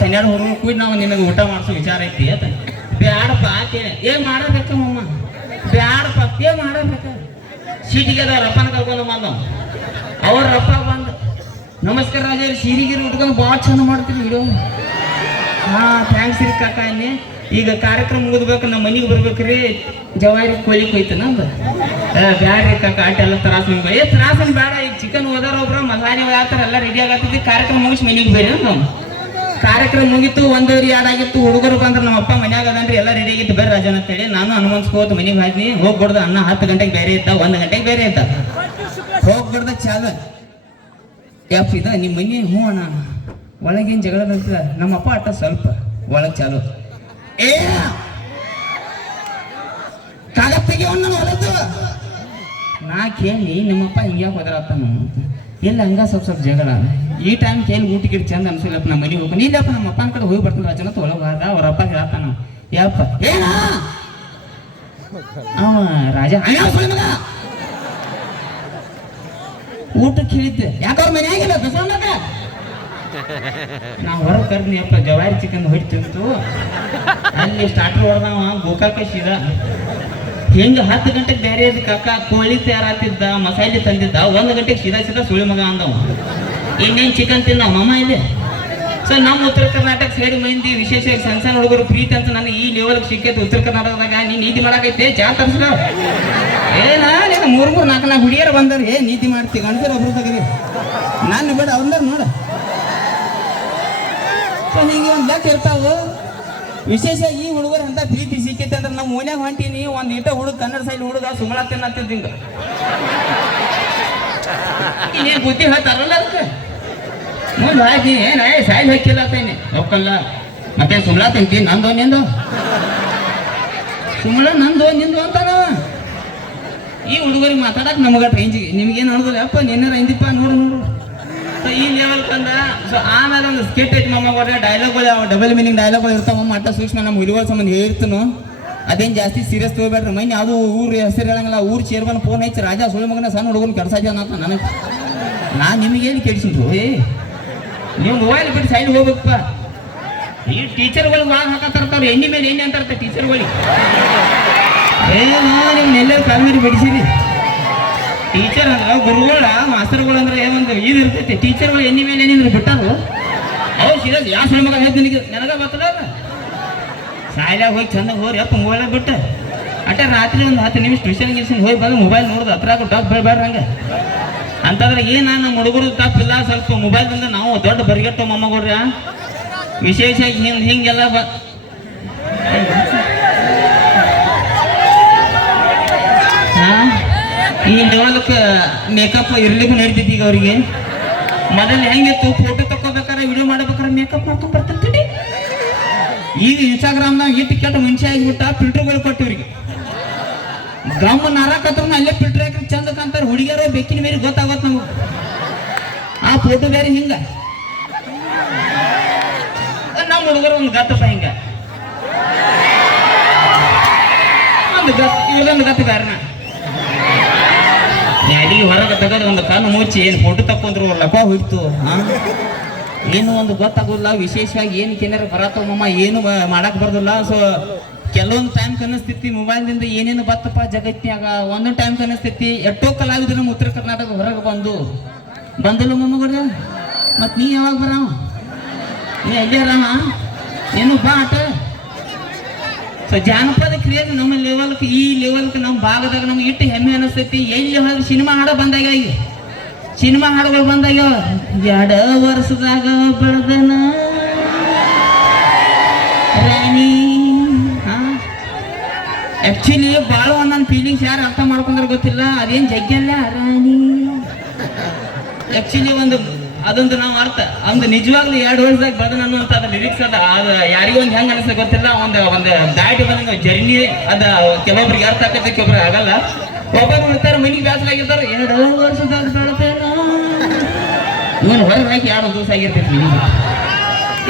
ಹನ್ನೆರಡು ಹುಡುಗರು ಕೂಡಿ ನಾವು ನಿನಗೆ ಊಟ ಮಾಡಿಸೋ ವಿಚಾರ ಐತಿ ಆತ ಬ್ಯಾಡಪ್ಪ, ಆಕೆ ಏ ಮಾಡಬೇಕ ಮಮ್ಮ ಬ್ಯಾಡಪ್ಪ ಏ ಮಾಡಬೇಕ? ಸೀಟಿಗೆ ಅದ ರಪ್ಪನ ಕರ್ಕೊಂಡು ಬಂದ. ಅವ್ರ ರಪ್ಪ ಬಂದ, ನಮಸ್ಕಾರ ರಾಜ ಸೀರಿಗಿರಿ ಉಟ್ಕೊಂಡು ಭಾಳ ಚಂದ ಮಾಡ್ತೀರಿ ವಿಡಿಯೋ ಹಾ ಥ್ಯಾಂಕ್ಸ್ ರೀ ಕಾಕ ಅನ್ನಿ. ಈಗ ಕಾರ್ಯಕ್ರಮ ಮುಗಿದ್ಬೇಕು, ನಮ್ಮ ಮನೆಗೆ ಬರ್ಬೇಕ್ರಿ. ಜವಾರಿ ಕೋಳಿ ಕೊಯ್ತನ ಅಂದ ಬ್ಯಾಡ್ರಿ ಕಾಕ ಎಲ್ಲ ತ್ರಾಸ ನಿಮ್ಗೆ. ಏ, ತ್ರಾಸನ್ ಬೇಡ, ಈಗ ಚಿಕನ್ ಓದಾರ ಒಬ್ರು ಮಸಾಲೆ ಯಾವ ಎಲ್ಲ ರೆಡಿ ಆಗತ್ತಿದ್ವಿ ಕಾರ್ಯಕ್ರಮ ಮುಗಿಸಿ ಮನೆಗೆ ಬೇರೆ ಅವ್ನು. ಕಾರ್ಯಕ್ರಮ ಮುಗಿತು ಒಂದೂವರೆ ಎರಡು ಆಗಿತ್ತು, ಹುಡುಗರು ಬಂದ್ರೆ, ನಮ್ಮ ಅಪ್ಪ ಮನ್ಯಾಗ ಅದನ್ರಿ, ಎಲ್ಲ ರೆಡಿ ಆಗಿತ್ತು. ಬೇರೆ ಅಂತ ಹೇಳಿ, ನಾನು ಹನುಮನ್ಸ್ಕೋತ ಮನೆಗೆ ಹಾಕಿ ಹೋಗ್ಬಿಡ್ದು ಅನ್ನ ಹತ್ತು ಗಂಟೆಗೆ ಬೇರೆ ಇದ್ದ, ಒಂದು ಗಂಟೆಗೆ ಬೇರೆ ಇದ್ದ. ಹೋಗ್ಬಿಡ್ದ ಚಾಲ. ಎಫ್ ಇದ ನಿಮ್ಮ ಮನೆ, ಹ್ಞೂ ಅಣ್ಣ. ಒಳಗೇನು ಜಗಳ ಬರ್ತದ ನಮ್ಮಪ್ಪ ಅಟ್ಟ ಸ್ವಲ್ಪ ಒಳಗೆ ಚಾಲು. ಏ! ಕಾಗದ ತೆಗಿಯೋಣ ನಾ ಕೇಳಿ ನಿಮ್ಮಪ್ಪ ಹಿಂಗ್ಯಾಕೆ ಹೋದ್ರತ್ತಾನು ಎಲ್ಲ ಹಂಗ ಸ್ವಲ್ಪ ಸ್ವಲ್ಪ ಜಗಳ. ಈ ಟೈಮ್ ಊಟ ಊಟಕ್ಕೆ ಚಂದ ಅನ್ಸಿಲ್ಲಪ್ಪ ನಮ್ಮ ಮನೆಗೆ ಹೋಗ್ಕೊಂಡು ಇಲ್ಲಪ್ಪ ನಮ್ಮ ಅಪ್ಪನ ಕಡೆ ಹೋಗಿ ಬರ್ತಾನೆ ರಾಜನ ಒಳಗೆ ಹೋದ ಅವ್ರ ಅಪ್ಪ ನಾವು ಯಪ್ಪ. ಏನ? ಅವ ರಾಜ. ಊಟಕ್ಕೆ ಹೇಳಿದ್ದೆ. ಯಾಕವ್ರ ಮನೆ ಆಗಿಲ್ಲ? ಬಸವಣ್ಣಗ ನಾವು ಹೊರಗೆ ಕರ್ನಿ ಅಪ್ಪ, ಜವಾರಿ ಚಿಕನ್ ಹೊಡಿತಿತ್ತು ಅಲ್ಲಿ ಸ್ಟಾರ್ಟರ್ ಹೊಡೆದವ, ಗೋಕಾಕ ಹೆಂಗ ಹತ್ತು ಗಂಟೆಗೆ ಬೇರೆ ಕಕ್ಕ ಕಾಕ ಕೋಳಿ ತಯಾರಾತಿದ್ದ, ಮಸಾಲೆ ತಂದಿದ್ದ, ಒಂದು ಗಂಟೆಗೆ ಸೀದಾ ಸೀದಾ ಸುಳಿ ಮಗ ಅಂದವ. ಇನ್ನೇನು ಚಿಕನ್ ತಿನ್ನ ಮಮ್ಮ ಇದೆ ಸೊ ನಮ್ಮ ಉತ್ತರ ಕರ್ನಾಟಕ ಸೈಡ್ ಮಂದಿ, ವಿಶೇಷವಾಗಿ ಸಣ್ಣ ಸಣ್ಣ ಹುಡುಗರು ಪ್ರೀತಿ ಅಂತ ನನಗೆ ಈ ಲೆವೆಲ್ಗೆ ಸಿಕ್ಕೈತೆ ಉತ್ತರ ಕರ್ನಾಟಕದಾಗ. ನೀ ನೀತಿ ಮಾಡಕೈತೆ, ಚಾ ತರ್ಸ್ಲ ಏನ ನೀನು ಮೂರು ಮೂರು ನಾಲ್ಕು ನಾಲ್ಕು ಹುಡುಗಿಯರು ಬಂದರು. ಏ, ನೀತಿ ಮಾಡ್ತಿ, ಗಂಡಸರು ಒಬ್ರು ನಾನು ಬೇಡ ಅವ್ರ ನೋಡ. ಸೊ ಹೀಗೆ ಒಂದು ಲೆಕ್ಕ ಇರ್ತಾವು. ವಿಶೇಷ ಈ ಅಂತ ಪ್ರೀತಿ ಸಿಕ್ಕೈತೆ ಅಂದ್ರೆ ನಮ್ಮ ಮೂನ್ಯಾಗ ಹೊಂಟೀನಿ, ಒಂದು ಇಟ ಹುಡುಗ ಕನ್ನಡ ಸೈಲ್ ಹುಡುಗ ಸುಮಳ ತಿನ್ನತ್ತಿದ್ದ ಹಿಂಗ. ಇನ್ನೇನು ಬುದ್ಧಿ ಹೇಳ್ತಾರಲ್ಲ ಅದಕ್ಕೆ? ಮುಂದೆ ಹಾಕಿ, ಏನ ಏ ಹಾಕಿಲ್ಲ ಒಕ್ಕಲ್ಲ ಮತ್ತೆ ಸುಮ್ಲ ತಿಂತಿ, ನಂದು ನಿಂದು? ಸುಮ್ಲ ನಂದು ನಿಂದು ಅಂತಾನ? ಈ ಹುಡುಗರಿಗೆ ಮಾತಾಡಕ್ ನಮಗ ರೇಂಜಿಗೆ ನಿಮ್ಗೇನು ಅನ್ನೋದಿಲ್ಲ ಅಪ್ಪ ನಿನ್ನ ಇಂದಿಪ್ಪ ನೋಡು ನೋಡು. ಸೊ ಈ ಲೆವೆಲ್ ತಂದ ಸೊ ಆಮೇಲೆ ಒಂದು ಸ್ಕಿಟ್ ಐತಿ ಮಮ್ಮ ಡೈಲಾಗ್ಗಳು ಡಬಲ್ ಮೀನಿಂಗ್ ಡೈಲಾಗ್ಗಳು ಇರ್ತಾವ ಮಟ್ಟ ಸೂಕ್ಷ್ಮ ನಮ್ಮ ಹುಡುಗರ ಸಂಬಂಧ ಹೇಳಿರ್ತನು ಅದೇನು ಜಾಸ್ತಿ ಸೀರಿಯಸ್ ತೊಗೋಬೇಡ್ರಿ, ಮೈನ್ ಯಾವುದು ಊರು ಹೆಸರು ಹೇಳಂಗಿಲ್ಲ ಊರು ಚೇರ್ಮನ್ ಫೋನ್ ಐತಿ ರಾಜ ಸುಳ್ಳು ಮಗನ ಸಣ್ಣ ಹುಡುಗನ ಕೆಡ್ಸಾಜ ಅಂತ ನನಗೆ. ನಾ ನಿಮಗೇನು ಕೆಡಿಸಿದ್ರು ಏ, ನೀವು ಮೊಬೈಲ್ ಬಿಟ್ಟು ಸೈಡ್ ಹೋಗ್ಬೇಕಪ್ಪ. ಈ ಟೀಚರ್ಗಳಿಗೆ ಭಾಳ ಹಾಕತ್ತಾರ್ತಾವ್ರು ಎಣ್ಣೆ ಮೇಲೆ ಎಣ್ಣೆ ಅಂತಾರ ಟೀಚರ್ಗಳಿಗೆ ಏನೋ ನಿಮ್ನ ಎಲ್ಲರೂ ಕಾಲ್ಮೇರಿ ಬಿಡಿಸಿರಿ. ಟೀಚರ್ ಅಂದ್ರೆ ಗುರುಗಳ ಮಾಸ್ತರ್ಗಳು ಅಂದ್ರೆ ಒಂದು ಇದು ಇರ್ತೈತಿ. ಟೀಚರ್ಗಳು ಎಣ್ಣೆ ಮೇಲೆ ಏನಿದ್ರು ಬಿಟ್ಟರು? ಅವ್ರು ಸೀದಾ ಯಾವ ಸಣ್ಣ ಮಗ ಹೇಳ್ದು ನಿನಗೆ ನನಗ ಬರ್ತದ ಸಾಯ್ಲಾಗ ಹೋಗಿ ಚಂದ ಹೋರಿ, ಅಪ್ಪ ಮೊಬೈಲ್ ಬಿಟ್ಟ. ಅಟ್ಟ ರಾತ್ರಿ ಒಂದು ಹತ್ತು ನಿಮಿಷ ಟ್ಯೂಷನ್ ಗಿಷನ್ ಹೋಗಿ ಬಂದು ಮೊಬೈಲ್ ನೋಡ್ದು ಹತ್ರ ಡಾಕ್ ಬೇಡ ಹಂಗೆ. ಅಂತಂದ್ರೆ ಏನು ನಮ್ಮ ಹುಡುಗರು ತಪ್ಪಿಲ್ಲ, ಸ್ವಲ್ಪ ಮೊಬೈಲ್ ಮೊಬೈಲ್ದಿಂದ ನಾವು ದೊಡ್ಡ ಬರಿಗೆಟ್ಟು ಮೊಮ್ಮಗಳ್ರ. ವಿಶೇಷ ಹಿಂಗೆ, ಹಿಂಗೆಲ್ಲ ಬ? ಈ ಮೇಕಪ್ ಇರ್ಲಿಕ್ಕೆ ನಡೀತೈತಿ ಈಗ ಅವರಿಗೆ. ಮೊದಲು ಹೆಂಗಿತ್ತು ಫೋಟೋ ತಕ್ಕೋಬೇಕಾರೆ ವಿಡಿಯೋ ಮಾಡ್ಬೇಕಾರೆ ಮೇಕಪ್ ಮಾಡ್ಕೊಂಡ್ ಬರ್ತೈತಿ ಈಗ ಇನ್ಸ್ಟಾಗ್ರಾಮ್ನಾಗ ಇಟ್ಟು ಕೆಟ್ಟ ಮುಂಚೆ ಆಗಿಬಿಟ್ಟ ಫಿಲ್ಟರ್ಗಳು ಕೊಟ್ಟಿವ್ರಿಗೆ ಗಮ್ ನರಕತ್ರ ಅಲ್ಲೇ ಫಿಲ್ಟರ್ ಹಾಕಿ ಚಂದ ಕಾಣ್ತಾರೆ. ಹುಡುಗಿಯರು ಬೆಕ್ಕಿನ ಮೇಲೆ ಗೊತ್ತಾಗತ್ ನಮಗೆ. ಆ ಫೋಟೋ ಬೇರೆ ಹಿಂಗ. ನಮ್ಮ ಹುಡುಗರು ಒಂದು ಗತ್ತಪ್ಪ ಹಿಂಗ. ಒಂದು ಗತ್, ಇವ್ರದೊಂದು ಗತ್ತ ಬೇರೆನ. ಅಡಿಗೆ ಹೊರಗೆ ತೆಗೆದು ಒಂದು ಕಣ್ಣು ಮುಚ್ಚಿ ಏನು ಫೋಟೋ ತಕ್ಕೊಂಡ್ರು ಲಪ ಹೋಯ್ತು. ಏನು ಒಂದು ಗೊತ್ತಾಗೋದಿಲ್ಲ, ವಿಶೇಷವಾಗಿ ಏನು ಕೇಂದ್ರ ಬರತ್ತವ ಏನು ಮಾಡಕ್ ಬರ್ದಿಲ್ಲ. ಸೊ ಕೆಲವೊಂದು ಟೈಮ್ ಕನಸ್ತೈತಿ ಮೊಬೈಲ್ದಿಂದ ಏನೇನು ಬತ್ತಪ್ಪ ಜಗತ್ತಿನಾಗ ಒಂದೊಂದು ಟೈಮ್ ಕನಸ್ತೈತಿ, ಎಷ್ಟೋ ಕಲಾವಿದ್ರು ನಮ್ಮ ಉತ್ತರ ಕರ್ನಾಟಕ ಹೊರಗೆ ಬಂದು, ಬಂದಿಲ್ಲ ಮೊಮ್ಮಗರ ಮತ್ತೆ ನೀ ಯಾವಾಗ ಬರ ನೀ ಎಲ್ಲಿ ಅರಾಮ? ಏನು ಬಾ ಆಟ. ಸೊ ಜಾನಪದ ಕ್ರಿಯೆಗೆ ನಮ್ಮ ಲೆವೆಲ್ಕ್ ಈ ಲೆವೆಲ್ಕ್ ನಮ್ಮ ಭಾಗದಾಗ ನಮ್ಗೆ ಇಟ್ಟು ಹೆಮ್ಮೆ ಅನಿಸ್ತೈತಿ. ಎಲ್ಲಿ ಹೋಗಿ ಸಿನಿಮಾ ಹಾಡ ಬಂದಾಗ ಈಗ? ಸಿನಿಮಾ ಹಾಡುಗಳು ಬಂದಾಗ ಎಡ ವರ್ಷದಾಗ ಬೆಳೆದನ ರಾಣಿ ಆ್ಯಕ್ಚುಲಿ ಭಾಳ ಒಂದೊಂದು ಫೀಲಿಂಗ್ಸ್ ಯಾರು ಅರ್ಥ ಮಾಡ್ಕೊಂಡ್ರೆ ಗೊತ್ತಿಲ್ಲ. ಅದೇನು ಜಗ್ಗಲ್ಲ? ರಾಣಿ. ಆ್ಯಕ್ಚುಲಿ ಒಂದು ಅದೊಂದು ನಾವು ಅರ್ಥ. ಅಂದ್ರೆ ನಿಜವಾಗ್ಲೂ ಎರಡು ವರ್ಷದಾಗ ಬದನ ಅನ್ನುವಂತ ಲಿರಿಕ್ಸ್ ಅದ. ಅದು ಯಾರಿಗೂ ಒಂದು ಹೆಂಗೆ ಅನಿಸ್ತಾ ಗೊತ್ತಿಲ್ಲ. ಒಂದು ಒಂದು ದಾಟಿ ಬಂದಂಗ ಜರ್ನಿ ಅದ. ಕೆಲವೊಬ್ರಿಗೆ ಅರ್ಥ ಆಕತ್ತೆ ಕೆಲವೊಬ್ರಿಗೆ ಆಗಲ್ಲ. ಒಬ್ಬರು ಇರ್ತಾರೆ ಮನಿಗೆ ಬ್ಯಾಸಲಾಗಿರ್ತಾರ ಎರಡು ವರ್ಷದಾಗ ಬೆಳೆದೇನ ಇವನು ಹೊರಗೆ ಹಾಕಿ ಎರಡು ದಿವಸ ಆಗಿರ್ತೈತಿ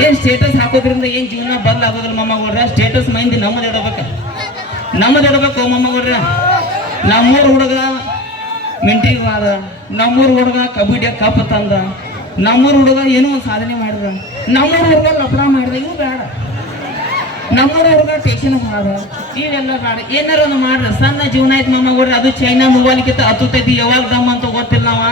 ಏನ್ ಸ್ಟೇಟಸ್ ಹಾಕೋದ್ರಿಂದ ಏನ್ ಜೀವನ ಬಂದ್ ಆಗೋದಿಲ್ಲ ಮಮ್ಮಗೌಡ್ರ ಸ್ಟೇಟಸ್ ಮಂದಿ ನಮ್ಮದು ಇಡಬೇಕ. ನಮ್ಮದು ಇಡಬೇಕು ಮಮ್ಮಗೌಡ್ರ ನಮ್ಮೂರ್ ಹುಡುಗ ಮಿಂಟಿಗೆ ಹೋದ ನಮ್ಮೂರ್ ಹುಡುಗ ಕಬಡ್ಡಿ ಕಪ್ ತಂದ. ನಮ್ಮೂರ ಹುಡುಗ ಏನೋ ಒಂದು ಸಾಧನೆ ಮಾಡಿದ. ನಮ್ಮೂರು ಹುಡುಗ ಲಪಡ ಮಾಡಿದ ಇವು ಬೇಡ. ನಮ್ಮೂರ ಹುಡುಗ ಟೇಷನ್ ಮಾಡ ಇವೆಲ್ಲ ಬೇಡ. ಏನಾರ ಒಂದು ಮಾಡ್ರ. ಸಣ್ಣ ಜೀವನ ಐತೆ ಮಮ್ಮ ಅದು ಚೈನಾ ಮೊಬೈಲ್ ಕಿತ್ತ ಯಾವಾಗ ಗಮ್ ಅಂತ ಗೊತ್ತಿಲ್ಲ ನಾವ